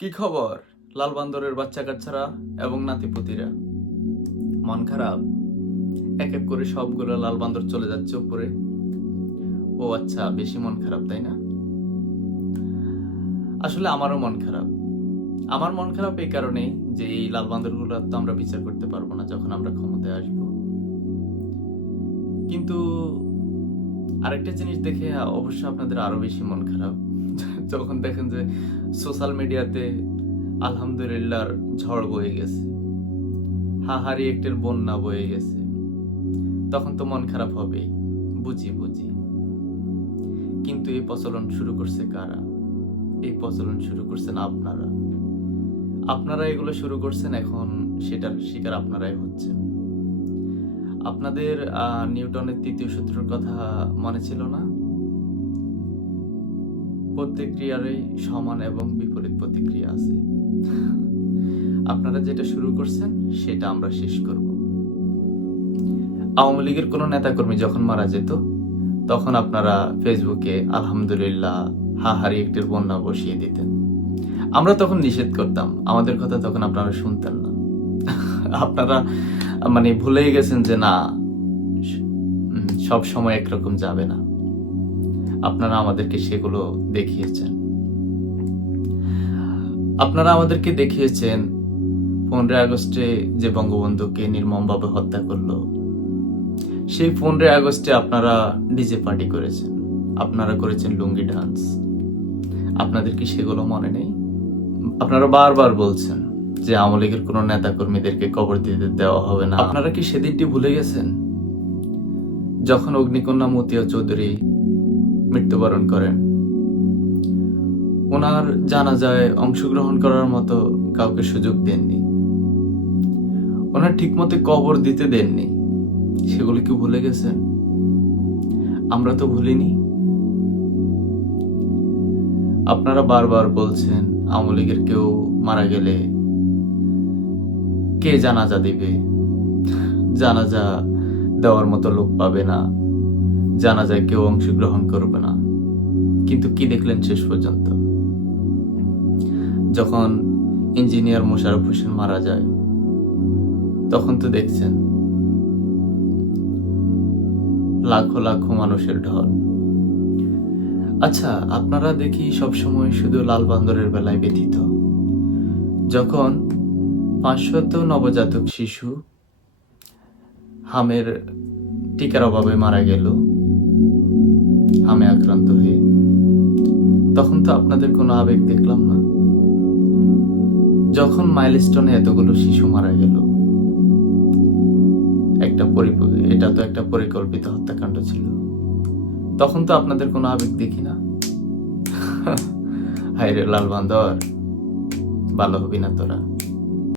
কি খবর লাল বান্দরের বাচ্চা কাচ্চারা এবং নাতিপুতিরা? মন খারাপ? এক এক করে সবগুলো লাল বান্দর চলে যাচ্ছে উপরে। ও আচ্ছা, বেশি মন খারাপ তাই না? আসলে আমারও মন খারাপ। আমার মন খারাপ এই কারণেই যে এই লাল বান্দরগুলো তো আমরা বিচার করতে পারবো না যখন আমরা ক্ষমতায় আসব। কিন্তু আরেকটা জিনিস দেখে অবশ্য আপনাদের আরো বেশি মন খারাপ যখন দেখেন যে সোশ্যাল মিডিয়াতে আলহামদুলিল্লাহর ঝড় বয়ে গেছে, হাহারি একটের বন্যা বয়ে গেছে, তখন তো মন খারাপ হবেই, বুঝি। কিন্তু এই প্রচলন শুরু করছে কারা? এই প্রচলন শুরু করছেন আপনারা এগুলো শুরু করছেন, এখন সেটার শিকার আপনারাই হচ্ছেন। আপনাদের নিউটনের তৃতীয় সূত্রের কথা মনে ছিল না? প্রত্যেক ক্রিয়ারই সমান এবং বিপরীত প্রতিক্রিয়া আছে। আপনারা যেটা শুরু করছেন সেটা আমরা শেষ করব। আওয়ামী লীগের কোনো নেতাকর্মী যখন মারা যেত তখন আপনারা ফেসবুকে আলহামদুলিল্লাহ হাহারি একটির বন্যা বসিয়ে দিতেন। আমরা তখন নিষেধ করতাম, আমাদের কথা তখন আপনারা শুনতেন না। আপনারা ভুলেই গেছেন যে না, সব সময় একরকম যাবে না। আপনারা আমাদেরকে সেগুলো দেখিয়েছেন। আপনারা আমাদেরকে দেখিয়েছেন 15 আগস্টে যে বঙ্গবন্ধুকে নির্মমভাবে হত্যা করলো, সেই 15 আগস্টে আপনারা ডিজে পার্টি করেছেন, আপনারা করেছেন লুঙ্গি ডান্স। আপনাদের কি সেগুলো মনে নেই? আপনারা বারবার বলছেন যে আওয়ামী লীগের কোনো নেতা কর্মীদেরকে কবর দিতে দেওয়া হবে না। আপনারা কি সেদিনটি ভুলে গেছেন যখন অগ্নিকন্যা মতিয়া চৌধুরী মৃত্যুবরণ করেন? ওনার জানাজায় অংশগ্রহণ করার মতো কাউকে সুযোগ দেননি, ওনার ঠিক মতো কবর দিতে দেননি। সেগুলো কি ভুলে গেছেন? আমরা তো ভুলিনি। আপনারা বারবার বলছেন আওয়ামী লীগের কেউ মারা গেলে কে জানাজা দিবে, জানাজা দেওয়ার মতো লোক পাবে না, জানাজায় কেউ অংশগ্রহণ করবে না। কিন্তু কি দেখলেন শেষ পর্যন্ত? যখন ইঞ্জিনিয়ার মোশাররফ হোসেন মারা যায় তখন তো দেখছেন লাখো লাখো মানুষের ঢল। আচ্ছা, আপনারা দেখি সবসময় শুধু লাল বান্দরের বেলায় ব্যথিত। যখন 500 নবজাতক শিশু হামের টিকার অভাবে মারা গেল, হামে আক্রান্ত হয়ে, তখন তো আপনাদের কোনো আবেগ দেখলাম না। যখন মাইলস্টোনে এতগুলো শিশু মারা গেল, এটা তো একটা পরিকল্পিত হত্যাকাণ্ড ছিল, তখন তো আপনাদের কোনো আবেগ দেখি না। হায় রে লাল বান্দর, ভালো হবি না তোরা।